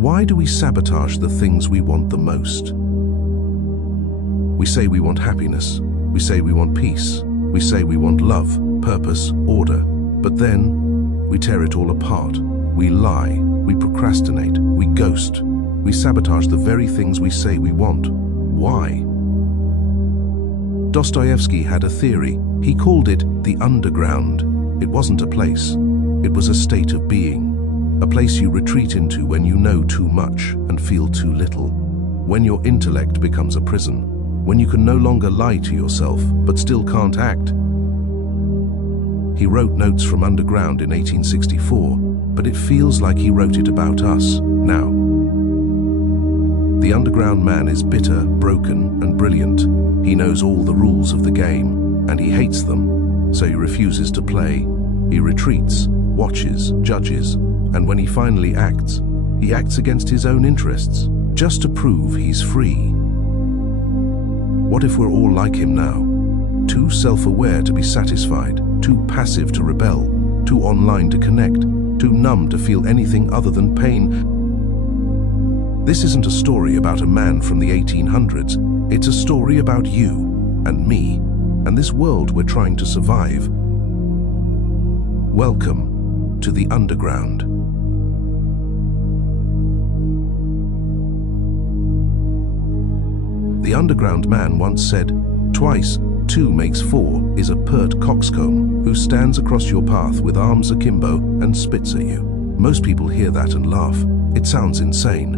Why do we sabotage the things we want the most? We say we want happiness. We say we want peace. We say we want love, purpose, order. But then, we tear it all apart. We lie. We procrastinate. We ghost. We sabotage the very things we say we want. Why? Dostoevsky had a theory. He called it the underground. It wasn't a place. It was a state of being. A place you retreat into when you know too much and feel too little. When your intellect becomes a prison. When you can no longer lie to yourself, but still can't act. He wrote Notes from Underground in 1864, but it feels like he wrote it about us now. The underground man is bitter, broken, and brilliant. He knows all the rules of the game, and he hates them, so he refuses to play. He retreats, watches, judges, and when he finally acts, he acts against his own interests, just to prove he's free. What if we're all like him now? Too self-aware to be satisfied, too passive to rebel, too online to connect, too numb to feel anything other than pain. This isn't a story about a man from the 1800s. It's a story about you and me and this world we're trying to survive. Welcome to the underground. The underground man once said, "Twice 2 makes 4 is a pert coxcomb who stands across your path with arms akimbo and spits at you." Most people hear that and laugh. It sounds insane.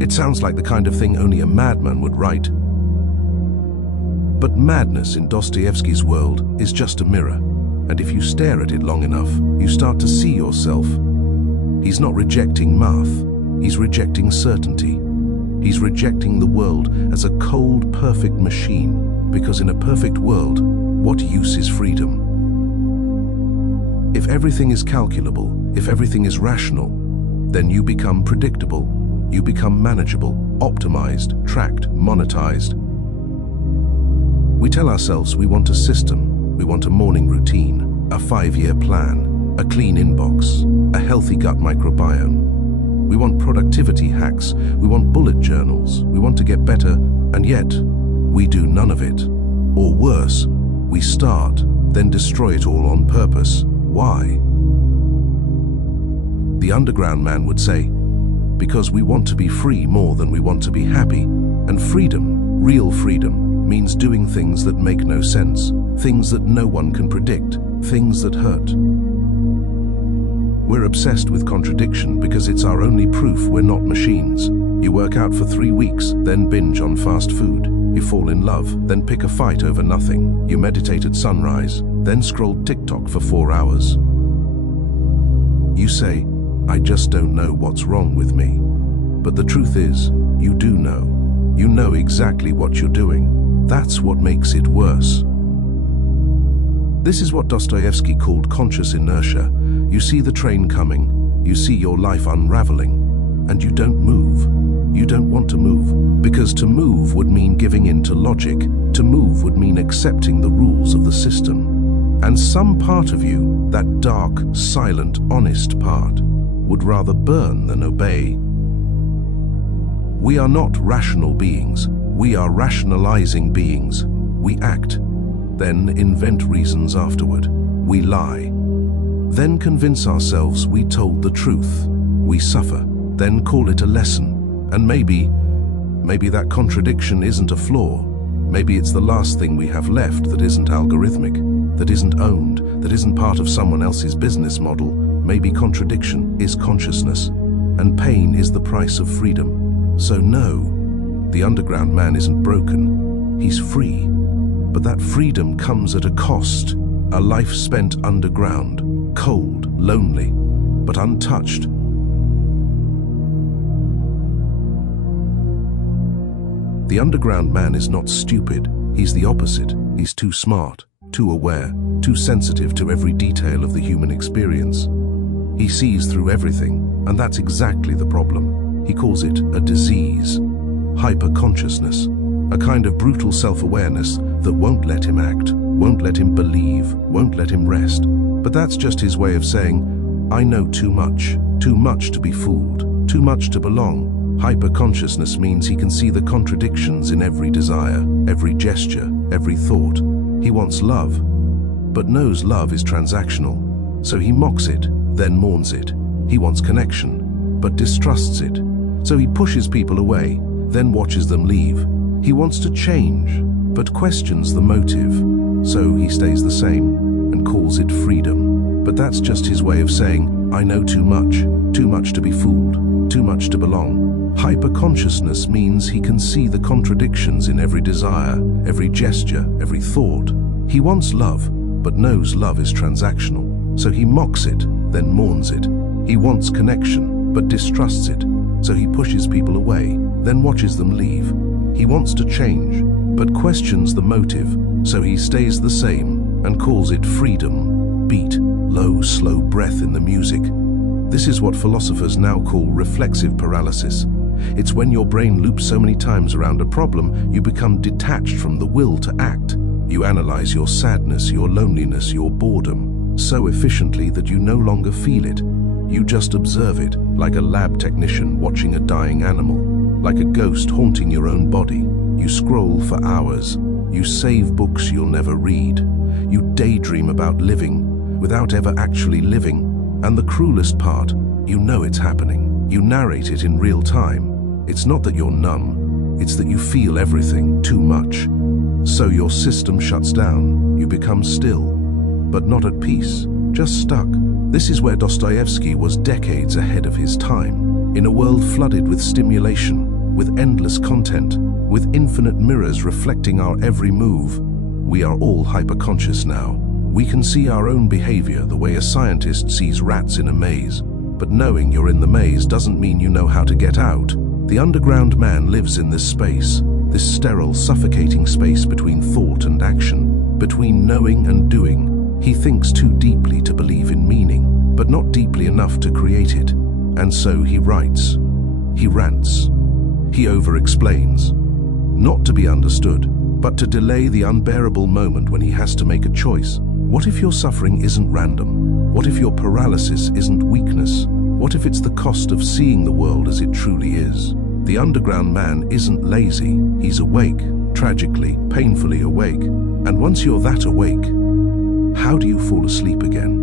It sounds like the kind of thing only a madman would write. But madness in Dostoevsky's world is just a mirror, and if you stare at it long enough, you start to see yourself. He's not rejecting math, he's rejecting certainty. He's rejecting the world as a cold, perfect machine, because in a perfect world, what use is freedom? If everything is calculable, if everything is rational, then you become predictable, you become manageable, optimized, tracked, monetized. We tell ourselves we want a system, we want a morning routine, a 5-year plan, a clean inbox, a healthy gut microbiome. We want productivity hacks, we want bullet journals, we want to get better, and yet, we do none of it. Or worse, we start, then destroy it all on purpose. Why? The underground man would say, because we want to be free more than we want to be happy, and freedom, real freedom, means doing things that make no sense, things that no one can predict, things that hurt. We're obsessed with contradiction because it's our only proof we're not machines. You work out for 3 weeks, then binge on fast food. You fall in love, then pick a fight over nothing. You meditate at sunrise, then scroll TikTok for 4 hours. You say, "I just don't know what's wrong with me." But the truth is, you do know. You know exactly what you're doing. That's what makes it worse. This is what Dostoevsky called conscious inertia. You see the train coming, you see your life unraveling, and you don't move. You don't want to move, because to move would mean giving in to logic. To move would mean accepting the rules of the system. And some part of you, that dark, silent, honest part, would rather burn than obey. We are not rational beings. We are rationalizing beings. We act, then invent reasons afterward. We lie, then convince ourselves we told the truth. We suffer, then call it a lesson. And maybe that contradiction isn't a flaw. Maybe it's the last thing we have left that isn't algorithmic, that isn't owned, that isn't part of someone else's business model. Maybe contradiction is consciousness, and pain is the price of freedom. So no, the underground man isn't broken. He's free. But that freedom comes at a cost. A life spent underground, cold, lonely, but untouched. The underground man is not stupid. He's the opposite. He's too smart, too aware, too sensitive to every detail of the human experience. He sees through everything, and that's exactly the problem. He calls it a disease, hyper-consciousness, a kind of brutal self-awareness that won't let him act, won't let him believe, won't let him rest. But that's just his way of saying, I know too much to be fooled, too much to belong. Hyper-consciousness means he can see the contradictions in every desire, every gesture, every thought. He wants love, but knows love is transactional, so he mocks it, then mourns it. He wants connection, but distrusts it, so he pushes people away, then watches them leave. He wants to change, but questions the motive, so he stays the same and calls it freedom. But that's just his way of saying, I know too much to be fooled, too much to belong. Hyper-consciousness means he can see the contradictions in every desire, every gesture, every thought. He wants love, but knows love is transactional, so he mocks it, then mourns it. He wants connection, but distrusts it, so he pushes people away, then watches them leave. He wants to change, but questions the motive, so he stays the same and calls it freedom. Beat, low, slow breath in the music. This is what philosophers now call reflexive paralysis. It's when your brain loops so many times around a problem, you become detached from the will to act. You analyze your sadness, your loneliness, your boredom, so efficiently that you no longer feel it. You just observe it, like a lab technician watching a dying animal, like a ghost haunting your own body. You scroll for hours. You save books you'll never read. You daydream about living without ever actually living. And the cruelest part, you know it's happening. You narrate it in real time. It's not that you're numb, it's that you feel everything too much. So your system shuts down. You become still, but not at peace, just stuck. This is where Dostoevsky was decades ahead of his time. In a world flooded with stimulation, with endless content, with infinite mirrors reflecting our every move, we are all hyperconscious now. We can see our own behavior the way a scientist sees rats in a maze. But knowing you're in the maze doesn't mean you know how to get out. The underground man lives in this space, this sterile, suffocating space between thought and action, between knowing and doing. He thinks too deeply to believe in meaning, but not deeply enough to create it. And so he writes. He rants. He over-explains. Not to be understood, but to delay the unbearable moment when he has to make a choice. What if your suffering isn't random? What if your paralysis isn't weakness? What if it's the cost of seeing the world as it truly is? The underground man isn't lazy. He's awake, tragically, painfully awake. And once you're that awake, how do you fall asleep again?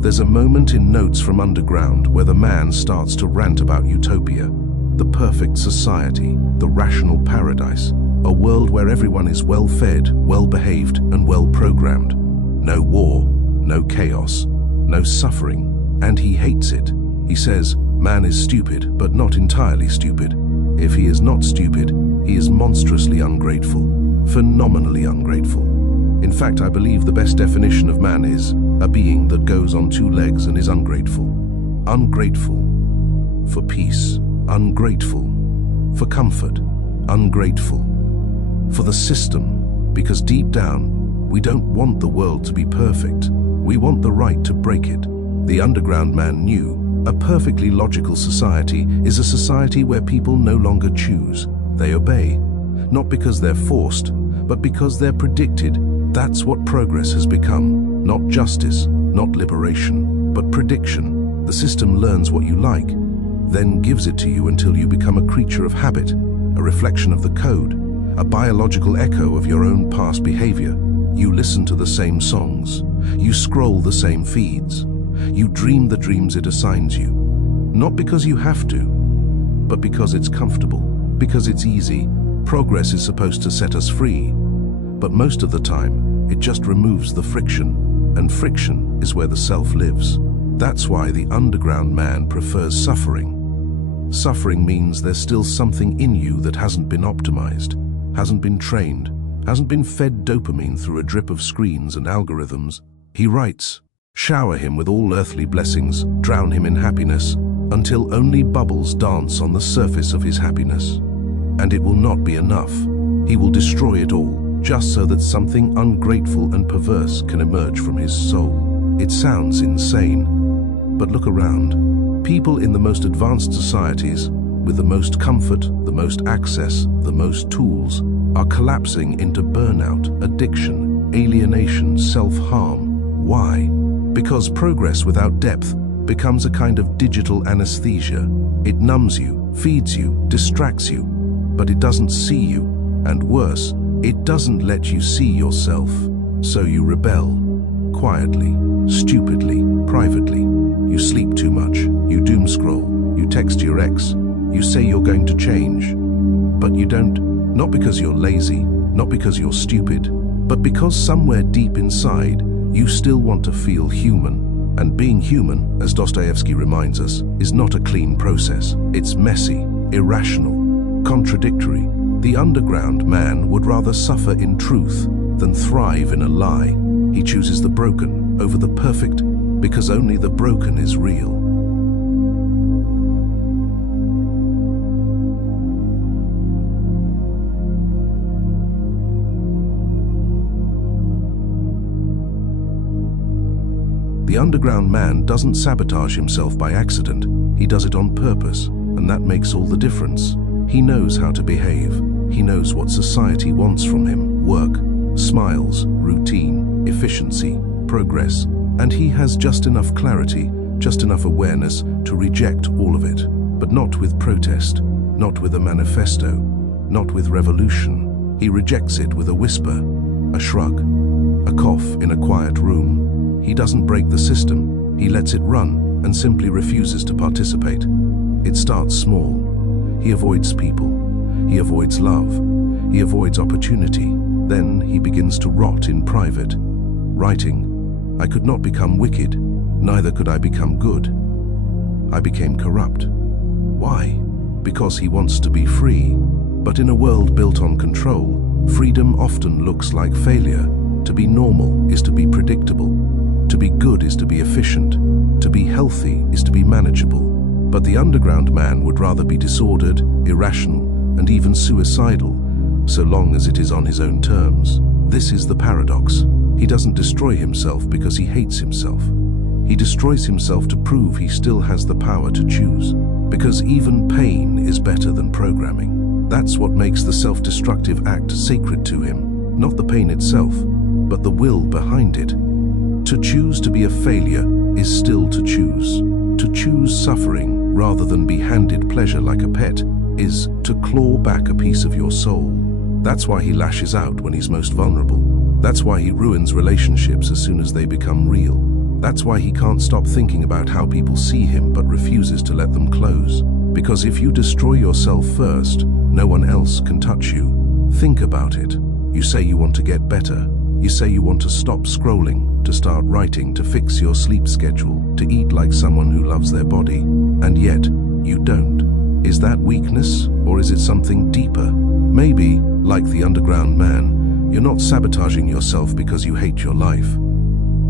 There's a moment in Notes from Underground where the man starts to rant about utopia, the perfect society, the rational paradise, a world where everyone is well-fed, well-behaved, and well-programmed. No war, no chaos, no suffering, and he hates it. He says, man is stupid, but not entirely stupid. If he is not stupid, he is monstrously ungrateful, phenomenally ungrateful. In fact, I believe the best definition of man is a being that goes on two legs and is ungrateful. Ungrateful for peace, ungrateful for comfort, ungrateful for the system, because deep down, we don't want the world to be perfect. We want the right to break it. The underground man knew a perfectly logical society is a society where people no longer choose. They obey, not because they're forced, but because they're predicted. That's what progress has become. Not justice, not liberation, but prediction. The system learns what you like, then gives it to you until you become a creature of habit, a reflection of the code, a biological echo of your own past behavior. You listen to the same songs. You scroll the same feeds. You dream the dreams it assigns you. Not because you have to, but because it's comfortable, because it's easy. Progress is supposed to set us free. But most of the time, it just removes the friction, and friction is where the self lives. That's why the underground man prefers suffering. Suffering means there's still something in you that hasn't been optimized, hasn't been trained, hasn't been fed dopamine through a drip of screens and algorithms. He writes, shower him with all earthly blessings, drown him in happiness, until only bubbles dance on the surface of his happiness. And it will not be enough. He will destroy it all, just so that something ungrateful and perverse can emerge from his soul. It sounds insane, but look around. People in the most advanced societies, with the most comfort, the most access, the most tools, are collapsing into burnout, addiction, alienation, self-harm. Why? Because progress without depth becomes a kind of digital anesthesia. It numbs you, feeds you, distracts you, but it doesn't see you, and worse, it doesn't let you see yourself. So you rebel, quietly, stupidly, privately. You sleep too much, you doom scroll, you text your ex, you say you're going to change, but you don't, not because you're lazy, not because you're stupid, but because somewhere deep inside, you still want to feel human. And being human, as Dostoevsky reminds us, is not a clean process. It's messy, irrational, contradictory. The underground man would rather suffer in truth than thrive in a lie. He chooses the broken over the perfect because only the broken is real. The underground man doesn't sabotage himself by accident. He does it on purpose, and that makes all the difference. He knows how to behave. He knows what society wants from him: work, smiles, routine, efficiency, progress. And he has just enough clarity, just enough awareness to reject all of it. But not with protest, not with a manifesto, not with revolution. He rejects it with a whisper, a shrug, a cough in a quiet room. He doesn't break the system, he lets it run and simply refuses to participate. It starts small. He avoids people. He avoids love. He avoids opportunity. Then he begins to rot in private. Writing, "I could not become wicked, neither could I become good. I became corrupt." Why? Because he wants to be free. But in a world built on control, freedom often looks like failure. To be normal is to be predictable. To be good is to be efficient. To be healthy is to be manageable. But the underground man would rather be disordered, irrational, and even suicidal, so long as it is on his own terms. This is the paradox. He doesn't destroy himself because he hates himself. He destroys himself to prove he still has the power to choose. Because even pain is better than programming. That's what makes the self-destructive act sacred to him. Not the pain itself, but the will behind it. To choose to be a failure is still to choose. To choose suffering rather than be handed pleasure like a pet is to claw back a piece of your soul. That's why he lashes out when he's most vulnerable. That's why he ruins relationships as soon as they become real. That's why he can't stop thinking about how people see him but refuses to let them close. Because if you destroy yourself first, no one else can touch you. Think about it. You say you want to get better. You say you want to stop scrolling, to start writing, to fix your sleep schedule, to eat like someone who loves their body, and yet you don't. Is that weakness, or is it something deeper? Maybe, like the underground man, you're not sabotaging yourself because you hate your life.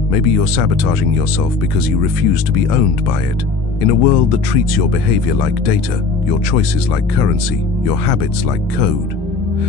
Maybe you're sabotaging yourself because you refuse to be owned by it. In a world that treats your behavior like data, your choices like currency, your habits like code,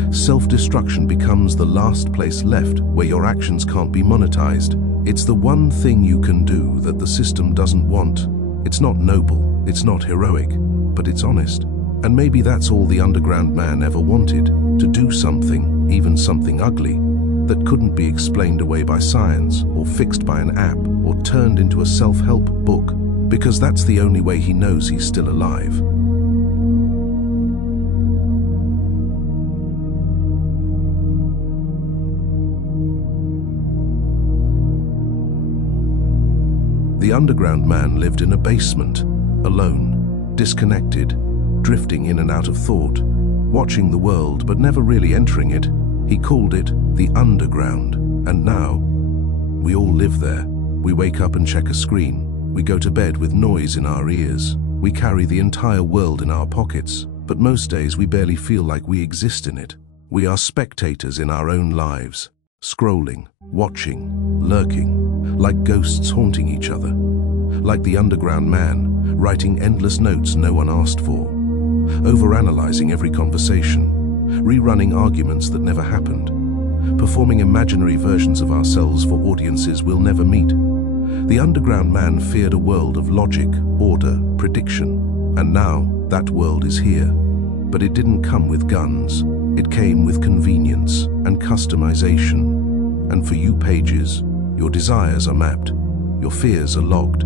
self-destruction becomes the last place left where your actions can't be monetized. It's the one thing you can do that the system doesn't want. It's not noble, it's not heroic, but it's honest. And maybe that's all the underground man ever wanted, to do something, even something ugly, that couldn't be explained away by science, or fixed by an app, or turned into a self-help book, because that's the only way he knows he's still alive. The underground man lived in a basement, alone, disconnected, drifting in and out of thought, watching the world but never really entering it. He called it the underground, and now we all live there. We wake up and check a screen. We go to bed with noise in our ears. We carry the entire world in our pockets, but most days we barely feel like we exist in it. We are spectators in our own lives, scrolling, watching, lurking, like ghosts haunting each other. Like the underground man, writing endless notes no one asked for, overanalyzing every conversation, rerunning arguments that never happened, performing imaginary versions of ourselves for audiences we'll never meet. The underground man feared a world of logic, order, prediction, and now that world is here. But it didn't come with guns. It came with convenience and customization. And for you pages, your desires are mapped, your fears are logged,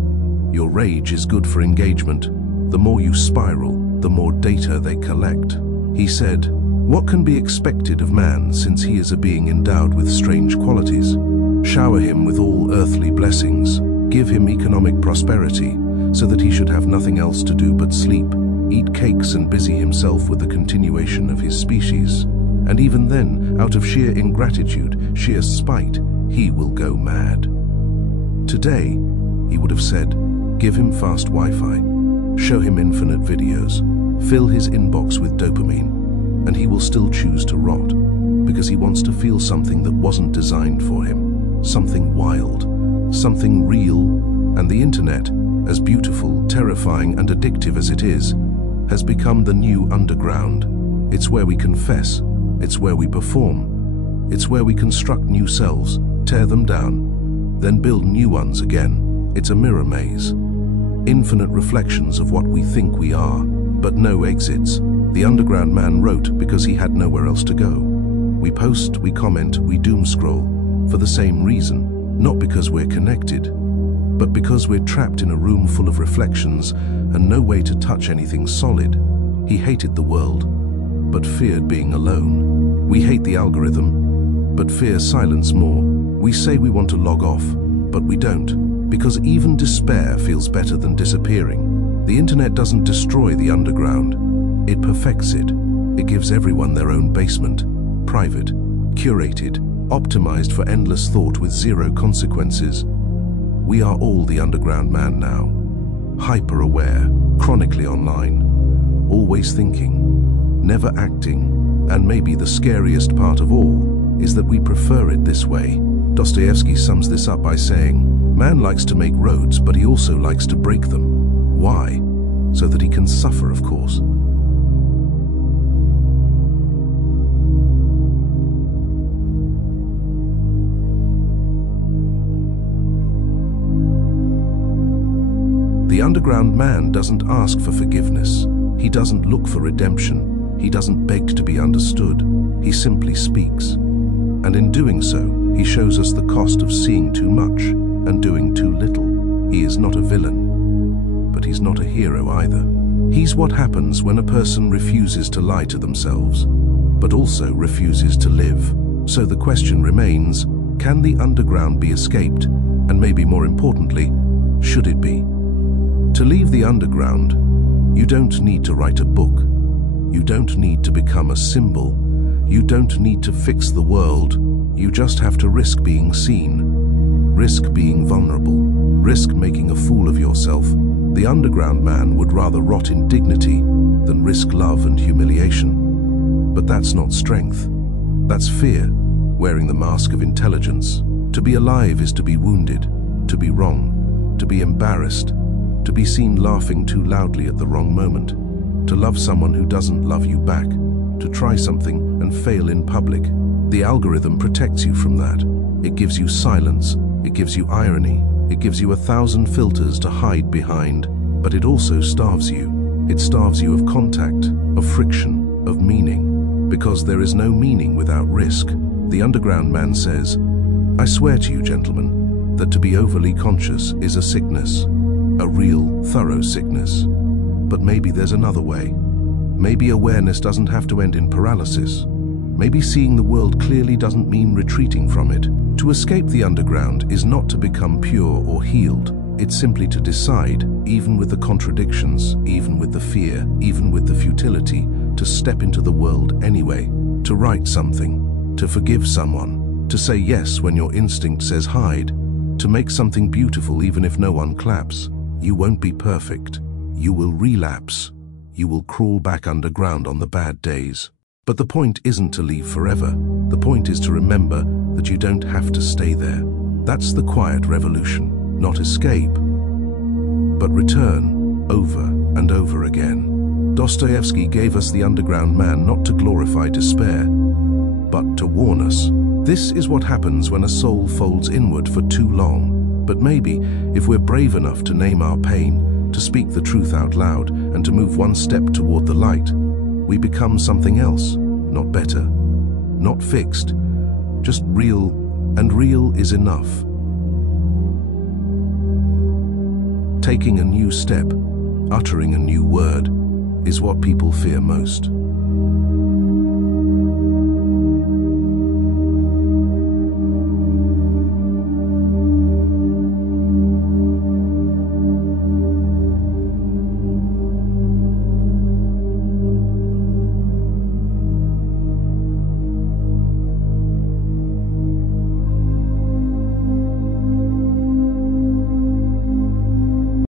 your rage is good for engagement. The more you spiral, the more data they collect. He said, "What can be expected of man since he is a being endowed with strange qualities? Shower him with all earthly blessings, give him economic prosperity, so that he should have nothing else to do but sleep, eat cakes and busy himself with the continuation of his species. And even then, out of sheer ingratitude, sheer spite, he will go mad." Today, he would have said, give him fast Wi-Fi, show him infinite videos, fill his inbox with dopamine, and he will still choose to rot, because he wants to feel something that wasn't designed for him, something wild, something real. And the internet, as beautiful, terrifying, and addictive as it is, has become the new underground. It's where we confess, it's where we perform, it's where we construct new selves, tear them down, then build new ones again. It's a mirror maze. Infinite reflections of what we think we are, but no exits. The underground man wrote because he had nowhere else to go. We post, we comment, we doom scroll, for the same reason, not because we're connected, but because we're trapped in a room full of reflections and no way to touch anything solid. He hated the world, but feared being alone. We hate the algorithm, but fear silence more. We say we want to log off, but we don't. Because even despair feels better than disappearing. The internet doesn't destroy the underground, it perfects it. It gives everyone their own basement, private, curated, optimized for endless thought with zero consequences. We are all the underground man now. Hyper-aware, chronically online, always thinking, never acting, and maybe the scariest part of all is that we prefer it this way. Dostoevsky sums this up by saying, "Man likes to make roads, but he also likes to break them." Why? So that he can suffer, of course. The underground man doesn't ask for forgiveness. He doesn't look for redemption. He doesn't beg to be understood. He simply speaks. And in doing so, he shows us the cost of seeing too much and doing too little. He is not a villain, but he's not a hero either. He's what happens when a person refuses to lie to themselves, but also refuses to live. So the question remains, can the underground be escaped? And maybe more importantly, should it be? To leave the underground, you don't need to write a book. You don't need to become a symbol. You don't need to fix the world. You just have to risk being seen. Risk being vulnerable. Risk making a fool of yourself. The underground man would rather rot in dignity than risk love and humiliation. But that's not strength. That's fear, wearing the mask of intelligence. To be alive is to be wounded, to be wrong, to be embarrassed, to be seen laughing too loudly at the wrong moment, to love someone who doesn't love you back, to try something and fail in public. The algorithm protects you from that. It gives you silence. It gives you irony. It gives you 1,000 filters to hide behind. But it also starves you. It starves you of contact, of friction, of meaning. Because there is no meaning without risk. The underground man says, "I swear to you, gentlemen, that to be overly conscious is a sickness. A real, thorough sickness. But maybe there's another way. Maybe awareness doesn't have to end in paralysis. Maybe seeing the world clearly doesn't mean retreating from it. To escape the underground is not to become pure or healed. It's simply to decide, even with the contradictions, even with the fear, even with the futility, to step into the world anyway, to write something, to forgive someone, to say yes when your instinct says hide, to make something beautiful even if no one claps. You won't be perfect. You will relapse. You will crawl back underground on the bad days. But the point isn't to leave forever. The point is to remember that you don't have to stay there. That's the quiet revolution. Not escape, but return over and over again. Dostoevsky gave us the underground man not to glorify despair, but to warn us. This is what happens when a soul folds inward for too long. But maybe, if we're brave enough to name our pain, to speak the truth out loud, and to move one step toward the light, we become something else, not better, not fixed, just real, And real is enough. Taking a new step, uttering a new word, is what people fear most.